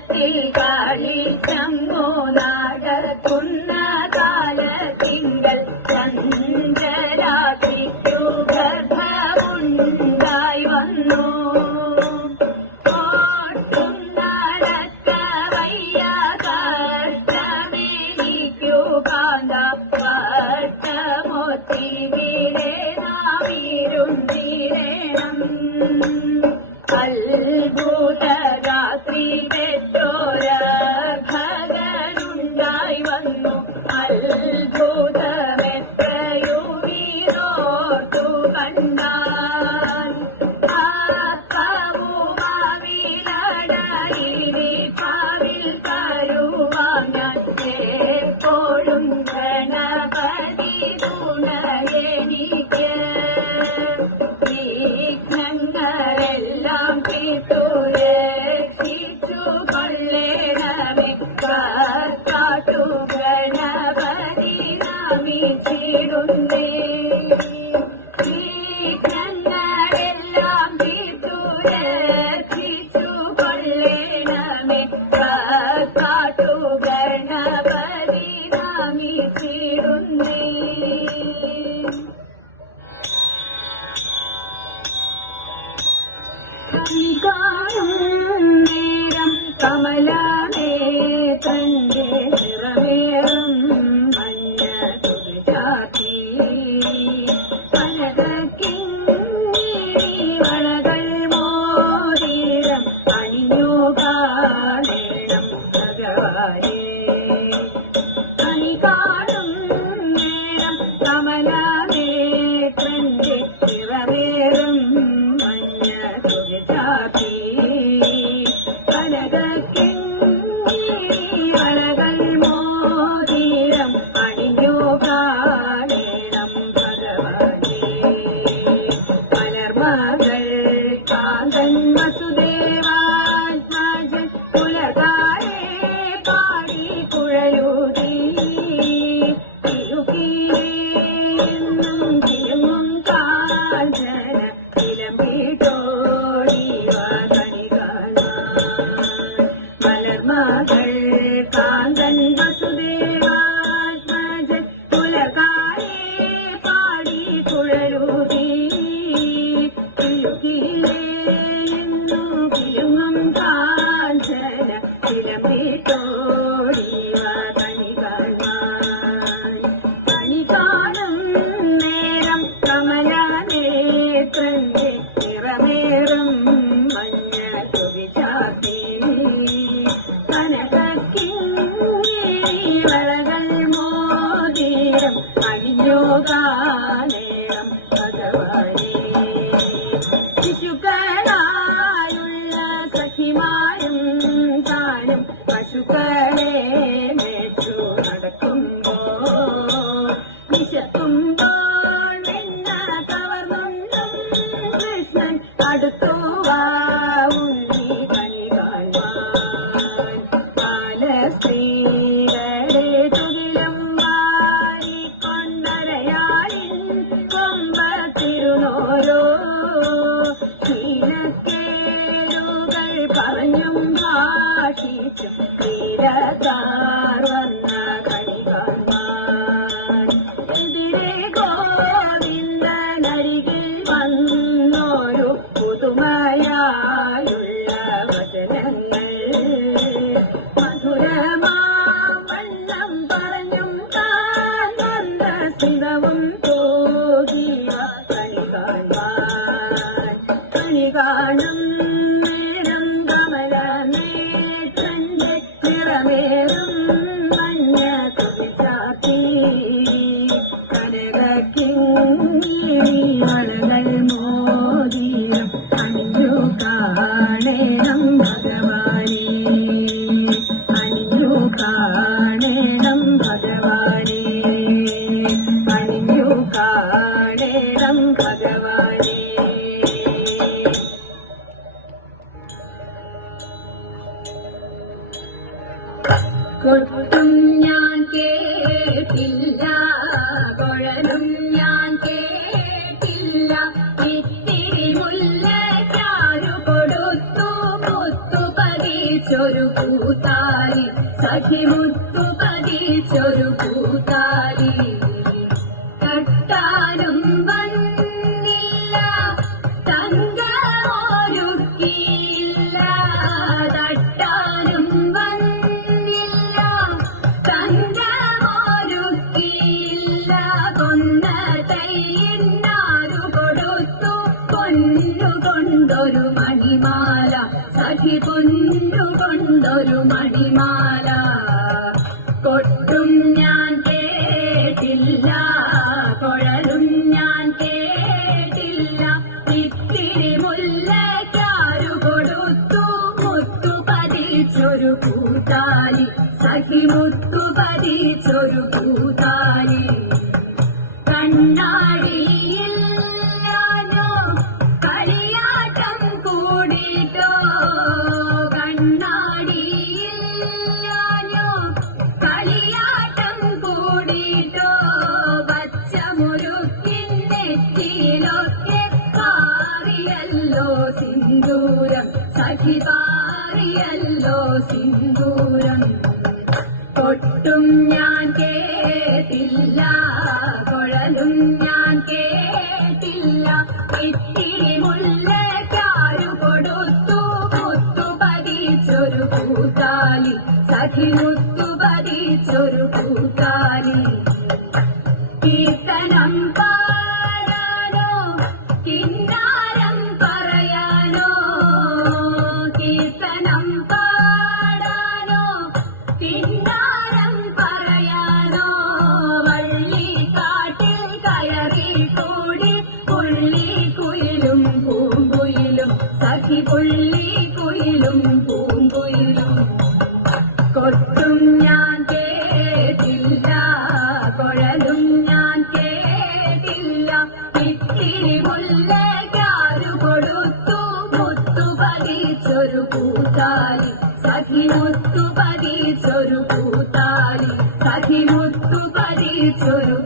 കാലത്തിൽ കളിച്ചങ്ങോ നടക്കുന്ന കാലത്തിങ്കൽ ചന്ദ്രരാത്രിക്കു ഗർഭമുണ്ടായി വന്നു. ഓട്ടും നടക്ക വയ്യ കഷ്ടമെനിക്കു കാന്ത വട്ടമൊത്തിവിടെ നാമിരുന്നിടണം. അത്ഭുത രാത്രി പെട്ടോര ഭഗനുണ്ടായി വന്നു. അത്ഭുതമെത്രയുവിനോർത്തു കണ്ടാൽ പാവിൽ തരുവാൻ ഞാൻ എപ്പോഴും ഗണപതി തുണയെനിക്ക്. വിഘ്നങ്ങളെല്ലാം രക്ഷിച്ചു കൊള്ളേണമേ കാത്തു ഗണപതി നമിച്ചിടുന്നേ. വിഘ്നങ്ങളെല്ലാം രക്ഷിച്ചു കൊള്ളേണമേ കാത്തു ഗണപതി നമിച്ചിടുന്നേ. കാണും നേരം കമലമേ തന്റെ നിറമേറും മഞ്ഞ തുടിചാത്തി പലകിങ്ങിരി വളകൾ മോതിരം അണിഞ്ഞു കാണേണം ഭഗവാനേ. കണി കാണും നേരം കമലമേ തന്റെ നിറമേറും വളകൾ മോതിരം അണിഞ്ഞു കാണേണം ഭഗവാനേ. മലർമകൾ കാന്തൻ വസുദേവാത്മജൻ കുലകാരെ പാടി കുഴലൂതി തിരുകിലേന്നും തിരുമും കാഞ്ചന ഇലമ്പിട്ടോടിവ കണി കാണാൻ. മലർമകൾ കാന്തൻ വസുദേവാത്മജൻ കുലകാരെ പാടി കുഴലൂതി തിരുകിലേന്നും തിരുമും കാഞ്ചന ഇലമ്പിട്ടോടിവ കണി കാണാൻ. കണി കാണും നേരം കമലനേത്രന്റെ നിറമേറും മഞ്ഞ തുടിചാത്തി കനകിങ്ങിരി വളകൾ മോതിരം അണിഞ്ഞു കാണേണം ഭഗവാനേ. ശിശുക്കളായുള്ള സഖിമാരും താനും പശുക്കളെ മേച്ചു നടക്കുമ്പോൾ വിശക്കുമ്പോൾ വെണ്ണ കവർന്നുണ്ടും കൃഷ്ണൻ അടുത്തു വാ ഉണ്ണി കണി കാണാൻ. ബാലസ്ത്രീകളെ തുകിലും വാരിക്കൊണ്ടരയാളിൻ കൊമ്പത്തിരുന്നോരോ ശീലക്കേടുകൾ പറഞ്ഞും ഭാഷിച്ചും തീരത്താർ വന്ന കണി കാണാൻ. എതിരെ ഗോവിന്ദനരികിൽ വന്നോരു പുതുമയായുള്ള വചനങ്ങൾ മധുരമാവണ്ണം പറഞ്ഞും താൻ വന്ന ശിവവും തോകിയ കണി കാണാൻ. കണി കാണും നേരം കമലനേത്രന്റെ നിറമേറും മഞ്ഞ തുടിചാത്തി കനകിങ്ങിരി വളകൾ മോതിരം അണിഞ്ഞു കാണേണം ഭഗവാനേ. അണിഞ്ഞു കാണേണം ഭഗവാനേ. അണിഞ്ഞു കാണേണം ഭഗവാനേ. കൊട്ടും ഞാൻ കേട്ടില്ല കുഴലും ഞാൻ കേട്ടില്ല ഇത്തിരി മുല്ല ചാരു കൊടുത്തു മുത്തുപതി പതിച്ചൊരു കൂത്താലി സഖി മുത്തു പതിച്ചൊരു കൂത്താലി തട്ടാനും വന്നില്ല തങ്കമൊരുക്കിയില്ല തട്ടാനും വന്നില്ല തങ്കമൊരുക്കിയില്ല കൊന്ന തയ്യന്നാരു കൊടുത്തു പൊന്നുകൊണ്ടൊരു മണിമാല സഖി പൊന്നുകൊണ്ടൊരു മണിമാല കൊട്ടും ഞാൻ കേട്ടില്ല കുഴലും ഞാൻ കേട്ടില്ല ഇത്തിരി മുല്ലയ്ക്കാരു കൊടുത്തു മുത്തു പതിച്ചൊരു കൂത്താലി സഖി മുത്തു പതിച്ചൊരു കൂത്താലി കണ്ണാടിയിൽ ഞാനോ കളിയാട്ടം കൂടിട്ടോ കണ്ണാടിയിൽ ഞാനോ കളിയാട്ടം കൂടിട്ടോ പച്ചമുരുക്കിന്നെറ്റിയിലൊക്കെ പാറിയല്ലോ സിന്ദൂരം സഖി പാറിയല്ലോ സിന്ദൂരം കൊട്ടും ഞാൻ കേട്ടില്ല കുഴലും ഞാൻ കേട്ടില്ല ഇത്തിരി മുല്ലയ്ക്കാരു കൊടുത്തു മുത്തു പതിച്ചൊരു കൂത്താലി സഖി മുത്തു പതിച്ചൊരു കൂത്താലി കീർത്തനം പാടാനോ കിന്നാരം പറയാനോ കീർത്തനം പാടാനോ കിന്നാരം പറയാനോ വള്ളിക്കാട്ടിൽ കയറി കൂടി പുള്ളിക്കുയിലും പൂങ്കുയിലും സഖി പുള്ളിക്കുയിലും പൂങ്കുയിലും കൊട്ടും ഞാൻ കേട്ടില്ല കുഴലും ഞാൻ കേട്ടില്ല ഇത്തിരി മുല്ലയ്ക്കാരു കൊടുത്തു മുത്തു പതിച്ചൊരു കൂത്താലി സഖി മുത്തു പതിച്ചൊരു കൂത്താലി സഖി മുത്തു പതിച്ചൊരു